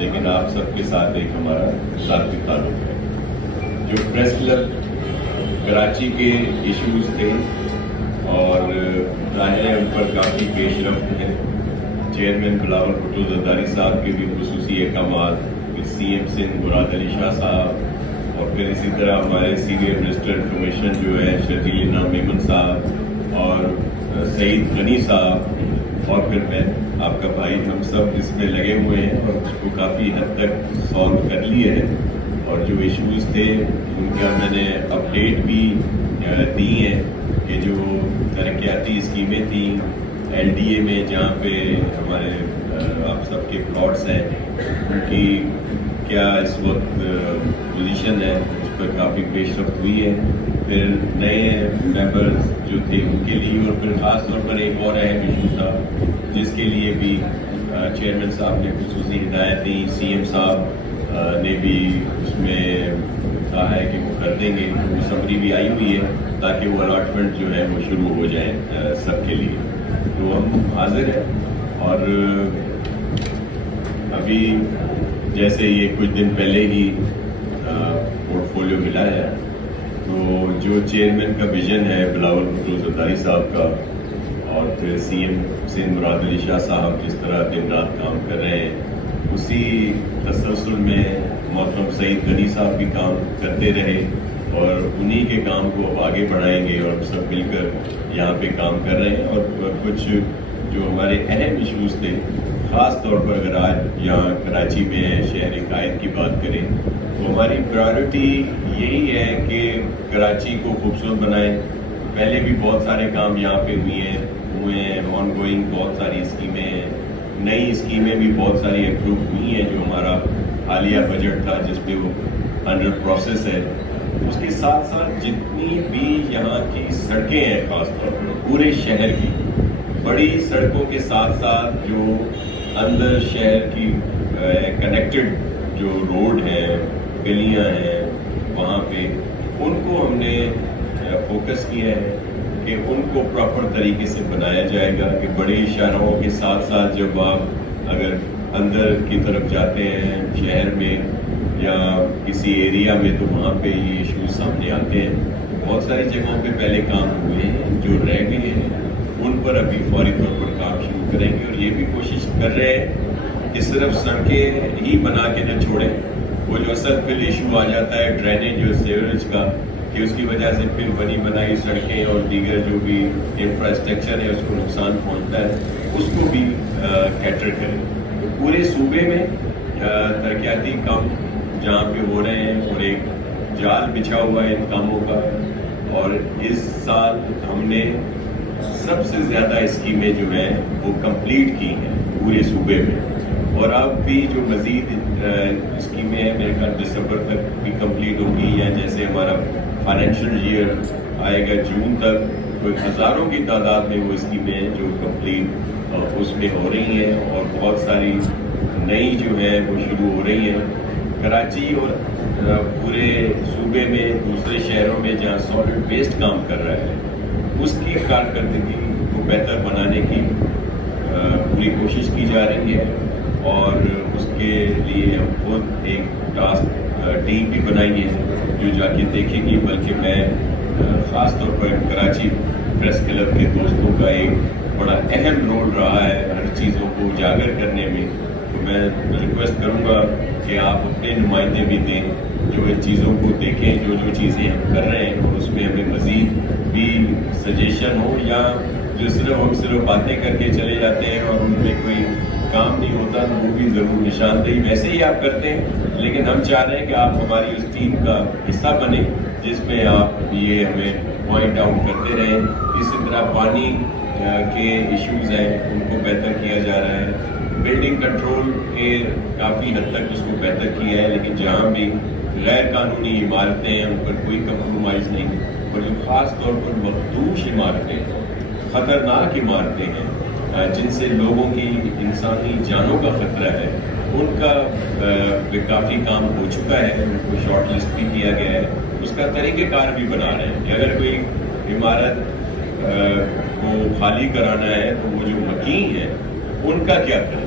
لیکن آپ سب کے ساتھ ایک ہمارا ذاتی تعلق ہے. جو پریس کلب کراچی کے ایشوز تھے اور ظاہر ہے ان پر کافی پیش رفت ہے. چیئرمین بلاول بھٹو زرداری صاحب کے بھی خصوصی احکامات, پھر سی ایم سندھ مراد علی شاہ صاحب, اور پھر اسی طرح ہمارے سینئر منسٹر انفارمیشن جو ہے شرجیل انعام میمن صاحب اور سعید غنی صاحب, اور پھر میں آپ کا بھائی, ہم سب اس میں لگے ہوئے ہیں اور اس کو کافی حد تک سالو کر لیے ہیں. اور جو ایشوز تھے ان کا میں نے اپڈیٹ بھی دی ہیں کہ جو ترقیاتی اسکیمیں تھیں ایل ڈی اے میں جہاں پہ ہمارے آپ سب کے پلاٹس ہیں ان کی کیا اس وقت پوزیشن ہے, اس پر کافی پیش رفت ہوئی ہے. پھر نئے ممبرز جو تھے ان کے لیے, اور پھر خاص طور پر ایک اور اہم ایشو تھا جس کے لیے بھی چیئرمین صاحب نے خصوصی ہدایت دی, سی ایم صاحب نے بھی اس میں کہا ہے کہ وہ کر دیں گے. وہ سمری بھی آئی ہوئی ہے تاکہ وہ الاٹمنٹ جو ہے وہ شروع ہو جائیں سب کے لیے. تو ہم حاضر ہیں, اور ابھی جیسے یہ کچھ دن پہلے ہی پورٹ فولیو ملا ہے, تو جو چیئرمین کا ویژن ہے بلاول بھٹو زرداری صاحب کا, اور پھر سی ایم سندھ مراد علی شاہ صاحب جس طرح دن رات کام کر رہے ہیں, اسی تسلسل میں محترم سعید غنی صاحب بھی کام کرتے رہے, اور انہی کے کام کو اب آگے بڑھائیں گے, اور سب مل کر یہاں پہ کام کر رہے ہیں. اور کچھ جو ہمارے اہم ایشوز تھے, خاص طور پر اگر آج یہاں کراچی میں شہر قائد کی بات کریں تو ہماری پرائیورٹی یہی ہے کہ کراچی کو خوبصورت بنائیں. پہلے بھی بہت سارے کام یہاں پہ ہوئے ہیں, آن گوئنگ بہت ساری اسکیمیں ہیں, نئی اسکیمیں بھی بہت ساری اپروو ہوئی ہیں. جو ہمارا حالیہ بجٹ تھا جس پہ وہ انڈر پروسیس ہے, اس کے ساتھ ساتھ جتنی بھی یہاں کی سڑکیں ہیں, خاص طور پر پورے شہر کی بڑی سڑکوں کے ساتھ ساتھ جو اندر شہر کی کنیکٹڈ جو روڈ ہیں, گلیاں ہیں, وہاں پہ ان کو ہم نے فوکس کیا ہے کہ ان کو پراپر طریقے سے بنایا جائے گا. کہ بڑی شاہراہوں کے ساتھ ساتھ جب آپ اگر اندر کی طرف جاتے ہیں شہر میں یا کسی ایریا میں, تو وہاں پہ یہ ایشوز سامنے آتے ہیں. بہت ساری جگہوں پہ پہلے کام ہوئے ہیں, جو رہ گئے ہیں ان پر ابھی فوری طور پر کام شروع کریں گے. اور یہ بھی کوشش کر رہے ہیں کہ صرف سڑکیں ہی بنا کے نہ چھوڑیں. وہ جو اصل پھر ایشو آ جاتا ہے ڈرینیج اور سیوریج کا, کہ اس کی وجہ سے پھر بنی بنائی سڑکیں اور دیگر جو بھی انفراسٹرکچر ہے اس کو نقصان پہنچتا ہے, اس کو بھی کیٹر کریں. تو پورے صوبے میں ترقیاتی کام جہاں پہ ہو رہے ہیں, اور ایک جال بچھا ہوا ہے ان کاموں کا. اور اس سال ہم نے سب سے زیادہ اسکیمیں جو ہیں وہ کمپلیٹ کی ہیں پورے صوبے میں, اور اب بھی جو مزید اسکیمیں ہیں میرے خیال دسمبر تک بھی کمپلیٹ ہوگی, یا جیسے ہمارا فائنینشیل ایئر آئے گا جون تک, کوئی ہزاروں کی تعداد میں وہ اسکیمیں ہیں جو کمپلیٹ اس میں ہو رہی ہیں, اور بہت ساری نئی جو ہے وہ شروع ہو رہی ہیں. کراچی اور پورے صوبے میں دوسرے شہروں میں جہاں سالڈ ویسٹ کام کر رہا ہے, اس کی کارکردگی کو بہتر بنانے کی پوری کوشش کی جا رہی ہے. اور اس کے لیے ہم خود ایک ٹاسک ٹیم بھی بنائی ہے جو جا کے دیکھے گی. بلکہ میں خاص طور پر کراچی پریس کلب کے دوستوں کا ایک بڑا اہم رول رہا ہے ہر چیزوں کو اجاگر کرنے میں. تو میں ریکویسٹ کروں گا کہ آپ اپنے نمائندے بھی دیں جو ان چیزوں کو دیکھیں, جو چیزیں ہم کر رہے ہیں, اور اس میں ہمیں مزید بھی سجیشن ہو, یا جو صرف باتیں کر کے چلے جاتے ہیں اور ان میں کوئی کام نہیں ہوتا, تو وہ بھی ضرور نشاندہی ویسے ہی آپ کرتے ہیں. لیکن ہم چاہ رہے ہیں کہ آپ ہماری اس ٹیم کا حصہ بنیں جس میں آپ یہ ہمیں پوائنٹ آؤٹ کرتے رہیں. اسی طرح پانی کے ایشوز ہیں ان کو بہتر کیا جا رہا ہے. بلڈنگ کنٹرول کے کافی حد تک اس کو بہتر کیا ہے, لیکن جہاں بھی غیر قانونی عمارتیں ہیں ان پر کوئی کمپرومائز نہیں. اور جو خاص طور پر مخدوش عمارتیں, خطرناک عمارتیں ہیں جن سے لوگوں کی انسانی جانوں کا خطرہ ہے, ان کا کافی کام ہو چکا ہے. ان کو شارٹ لسٹ بھی کیا گیا ہے, اس کا طریقہ کار بھی بنا رہے ہیں کہ اگر کوئی عمارت کو خالی کرانا ہے تو وہ جو مکین ہیں ان کا کیا کریں,